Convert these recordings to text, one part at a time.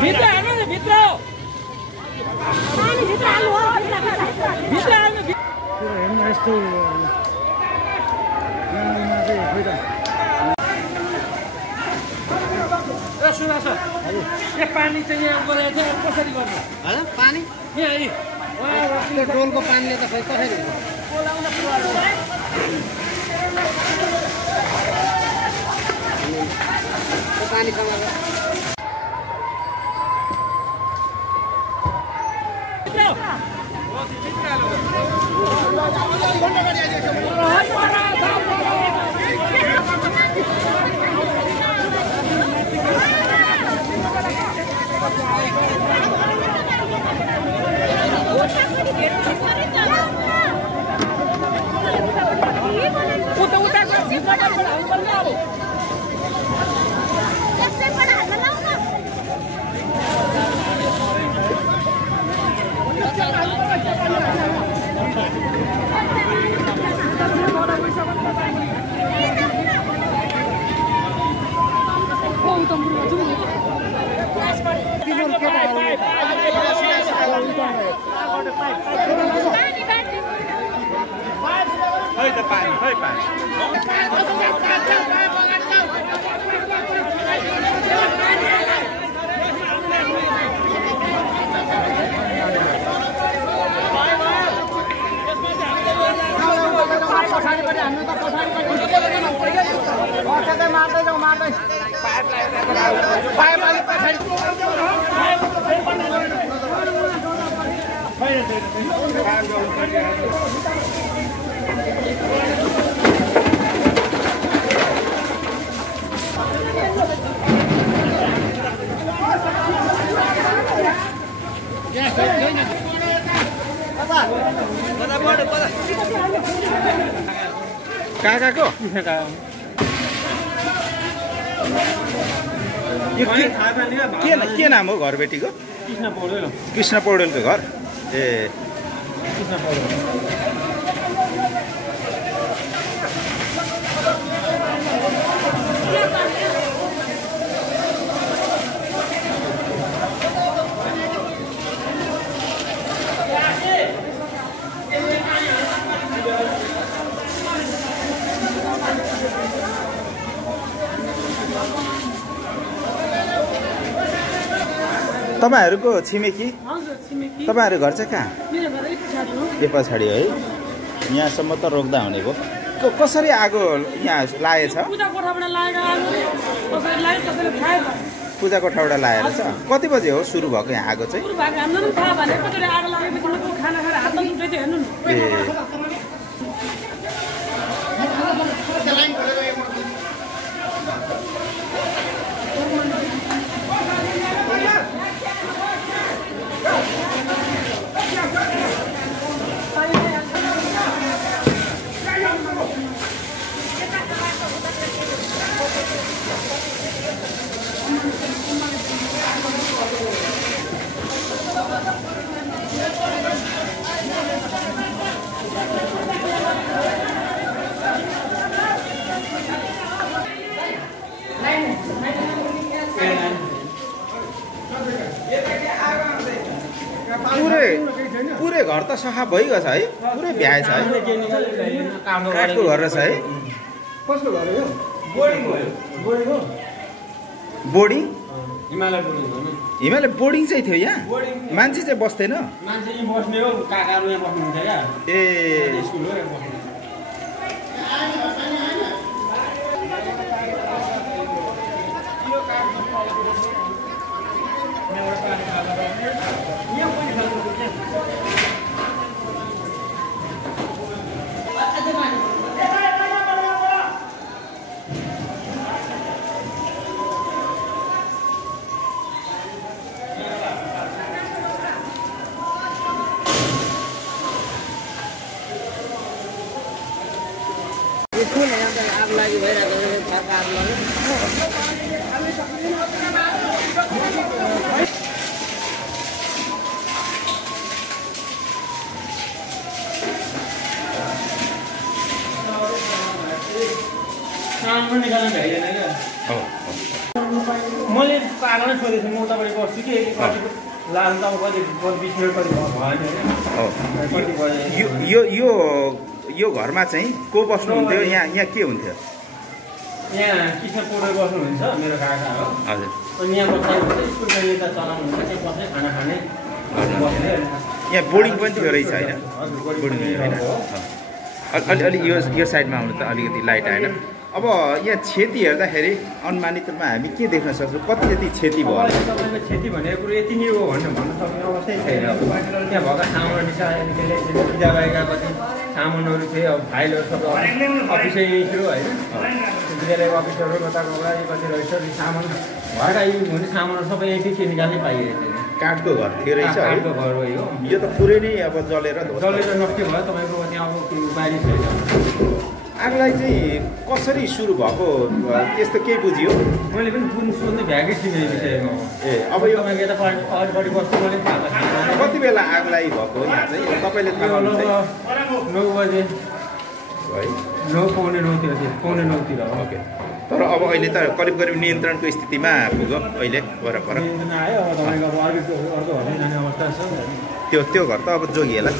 भित्र हाल्नु नि भित्र पानी भित्र हाल्नु हो भित्र हाल्नु हेर्नु यस्तो गाउँमा चाहिँ खोइ त ए सुनास यो पानी चाहिँ यहाँ गराए चाहिँ कसरी गर्नु हैन पानी यहाँ त्यो डोलको पानीले त खै कसरी बोलाउन पुरा पानी कमाएर काकाको के नाम हो घर बेटीको कृष्ण पौडेलको घर ए कृष्ण पौडेल तपाईहरुको छिमेकी तपाईहरु घर चाहिँ कहाँ यो पछाडि है यहाँसम्म त रोक्दा हुने भयो कसरी आगो यहाँ लागेछ पूजा कोठाबाट लागेर छ कति बजे हो सुरु भएको यहाँ आगो चाहिँ पुरै घर त सफा भइगछ है पुरै भ्याएछ है काठको घर रहेछ है कसको घर हो बोर्डिङ भयो boarding Himalaya boarding Himalaya boarding चाहिँ थियो यहाँ मान्छे चाहिँ बस्दैन मान्छे यहाँ बस्ने हो काकाहरु यहाँ बस्नुहुन्थ्यो क्या ए स्कुल हो यहाँ बस्नु आएको नै सोधेको छु म तपाईँ बस्छु कि लानु त अब कति 20 मिनट कति भयो यो घरमा चाहिँ को बस्नुहुन्थ्यो यहाँ के हुन्थ्यो यहाँ कृष्ण पौडेल बस्नुहुन्छ मेरो काका हो हजुर अनि यहाँ बस्दा स्कुल चाहिँ यता चलाउनुहुन्छ त्यहाँ बस्दै खाना खाने बस्ने यहाँ बोर्डिङ पनि थियो रहेछ होइन बोर्डिङ होइन अलि यो साइडमा आउनु त अलिकति लाइट आएन अब यहाँ क्षति हेर्दाखेरि अनुमानितमा हामी के देख्न सक्छौँ कति जति क्षति भयो तपाईँको क्षति भनेको कुरो यति नै हो भनेर भन्न सक्ने अवस्थै छैन त्यहाँ भएका सामान पूजा भएका कति सामानहरू थिए अब फाइलहरू सबै अफिसै थियो होइन विद्यालयको अफिसहरू कता कति रहेछ सामान भएका यी हुने सामानहरू सबै एकैचोटि निकाल्नै पाइरहेको थिएन काठको घर थियो रहेछ काठको घर हो यो त पुरै नै अब जलेर नष्ट भयो तपाईँको त्यहाँ अब बाहिर छैन आगलाई चाहिँ कसरी सुरु भएको त्यस्तो केही बुझियो मैले पनि बुझ्नु सोध्नु भ्याएकै थिएँ यो विषयमा ए अब यो तपाईँको यता अगाडि बस्नु मैले थाहा कति बेला आगलाई भएको यहाँ चाहिँ तपाईँले थाहा 9 बजे है 9:45 9:45 ओके तर अब अहिले त करिब नियन्त्रणको स्थितिमा पुग्यो अहिले वरपर आयो अब तपाईँको अब अर्को घरमा जाने अवस्था छ त्यो घर त अब जोगिएला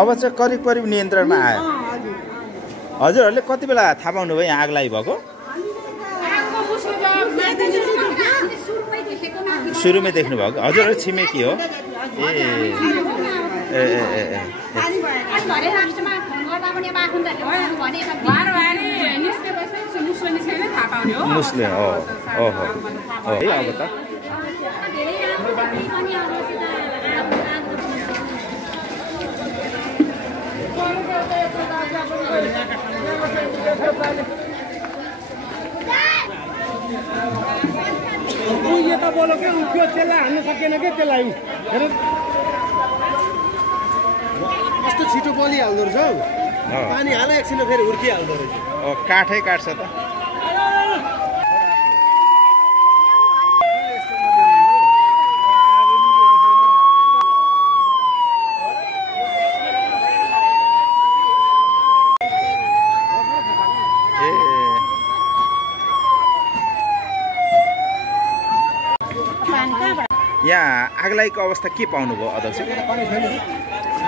अब चाहिँ करिब नियन्त्रणमा आयो हजुरहरूले कति बेला थाहा पाउनुभयो यहाँ आग लागि भएको सुरुमै देख्नु भएको हजुरहरू छिमेकी हो मुस्लिम हो ओहो है अब त यो त बोलो के त्यो त्यसलाई हान्न सकेन के त्यसलाई कस्तो छिटो बलिहाल्दो रहेछ हौ पानी हाल एकछिन फेरि हुर्किहाल्दो रहेछ काठै काट्छ त यहाँ आगलागीको अवस्था के पाउनुभयो अध्यक्ष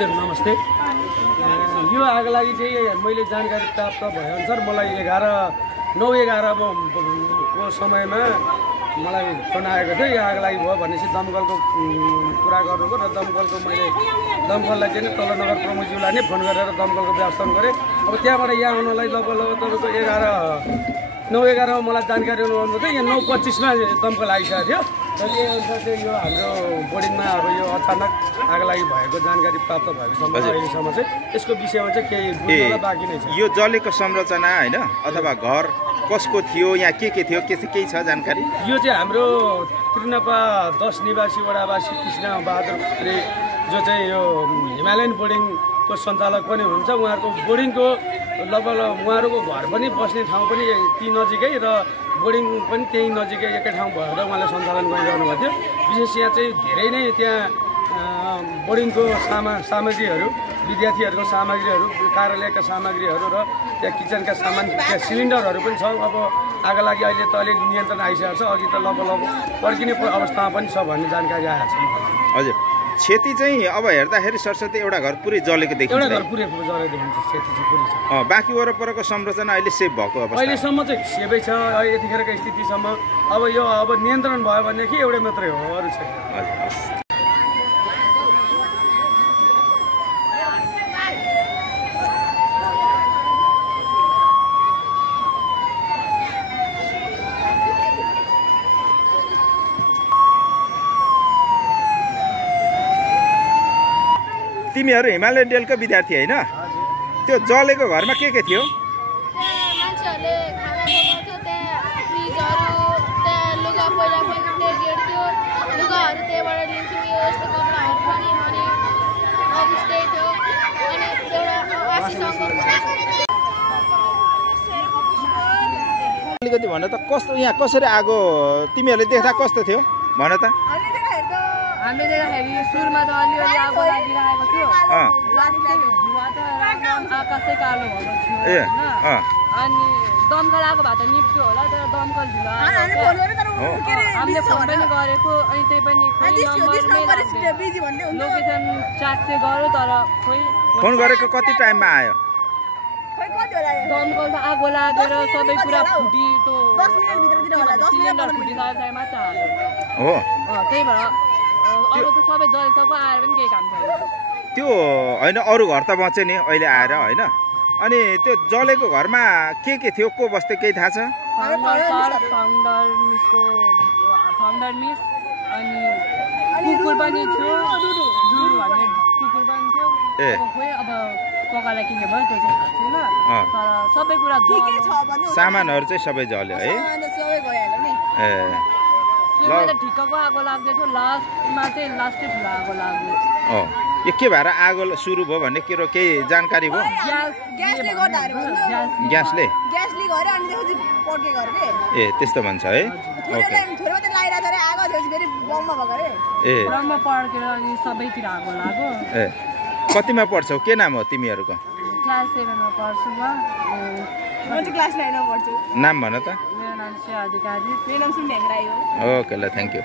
नमस्ते यो आगलागी चाहिँ मैले जानकारी प्राप्त भएअनुसार मलाई 9:11 को समयमा मलाई फोन आएको थियो यो आगलागी भयो भनेपछि दमकलको कुरा गर्नुभयो र दमकलको मैले दमकललाई चाहिँ तल नगर प्रमुखज्यूलाई नै फोन गरेर दमकलको व्यवस्थापन गरेँ अब त्यहाँबाट यहाँ आउनलाई लगभग तपाईँको 9:11 मा मलाई जानकारी आउनु थियो यहाँ 9:25 मा दमकल आइसकेको थियो र त्यही अनुसार चाहिँ यो हाम्रो बोर्डिङमा अब यो अचानक आगलागी भएको जानकारी प्राप्त भएकोसम्म अहिलेसम्म चाहिँ यसको विषयमा चाहिँ केही बुझ्न बाँकी नै छ यो जलेको संरचना होइन अथवा घर कसको थियो यहाँ के थियो केही छ जानकारी यो चाहिँ हाम्रो त्रिनपा 10 निवासी वडावासी कृष्ण बहादुर खत्री जो चाहिँ यो हिमालयन बोर्डिङको सञ्चालक पनि हुनुहुन्छ उहाँहरूको बोर्डिङको लगभग उहाँहरूको घर पनि बस्ने ठाउँ पनि ती नजिकै र बोर्डिङ पनि त्यही नजिकै एकै ठाउँ भएर उहाँले सञ्चालन गरिरहनु भएको थियो विशेष यहाँ चाहिँ धेरै नै त्यहाँ बोर्डिङको सामग्रीहरू विद्यार्थीहरूको सामग्रीहरू कार्यालयका सामग्रीहरू र त्यहाँ किचनका सामान त्यहाँ सिलिन्डरहरू पनि छ अब आगलागी अहिले त अलि नियन्त्रण आइसकेको छ अघि त लगभग पर्किने अवस्थामा पनि छ भन्ने जानकारी आएको छ हजुर क्षति चाहिँ अब हेर्दाखेरि सरस्वती एउटा घर पुरै जलेको देखिन्छ एउटा घर पुरै जलेको देखिन्छ क्षति चाहिँ पुरै छ बाँकी वरपरको संरचना अहिले सेभ भएको अवस्था अहिलेसम्म चाहिँ सेभै छ यतिखेरको स्थितिसम्म अब यो अब नियन्त्रण भयो भनेदेखि एउटै मात्रै हो अरू छैन हजुर तिमीहरू हिमालयन डेलको विद्यार्थी होइन त्यो जलेको घरमा के थियो मान्छेहरूले खाना बनाउँथ्यो त्यहाँ फ्रिजहरू त्यहाँ लुगा पहिला पनि गेट थियो अफिस त्यही थियो अनि एउटा आशीसँग अलिकति भन त कस्तो यहाँ कसरी आगो तिमीहरूले देख्दा कस्तो थियो भन त हामीले देख्दाखेरि सुरुमा त अलिअलि आगो लागिरहेको थियो आकाशै कालो भएको थियो होइन अनि दमकल आएको भए त निप्थ्यो होला तर दमकल ढिलो हामीले फोन पनि गरेको अनि त्यही पनि लोकेसन ट्र्याक चाहिँ गऱ्यो तर खोइ फोन गरेको कति टाइममा आयो दमकल त आगो लागेर सबै कुरा फुटी सिलिन्डर फुटिसकेपछि मात्र हाल्यो हो त्यही भएर अरू त सबै जलेसम्म आएर पनि केही काम छैन त्यो होइन अरू घर त बच्यो नि अहिले आएर होइन अनि त्यो जलेको घरमा के थियो को बस्थ्यो केही थाहा छ फाउन्डर मिस अनि कुकुर पनि थियो जुरु भन्ने कुकुर पनि थियो खोइ अब पकाएर के भयो त्यो चाहिँ थाहा छैन तर सबै कुरा सामानहरू चाहिँ सबै जल्यो है ए सुरुमा त ठिक्कको आगो लाग्दै थियो लास्टमा चाहिँ लास्टै ठुलो आगो लाग्यो यो के भएर आगो सुरु भयो भन्ने कुरो केही जानकारी भयो ग्यासले ए त्यस्तो भन्छ है ए बममा पड्केर अनि सबैतिर आगो लाग्यो ए कतिमा पढ्छौ के नाम हो तिमीहरूको क्लास 7 मा पढ्छु म चाहिँ क्लास 9 मा पढ्छु नाम भन त मेरो नाम चाहिँ अधिकारी मेरो नाम सुम्याङ राई हो ओके ल थ्याङ्क यू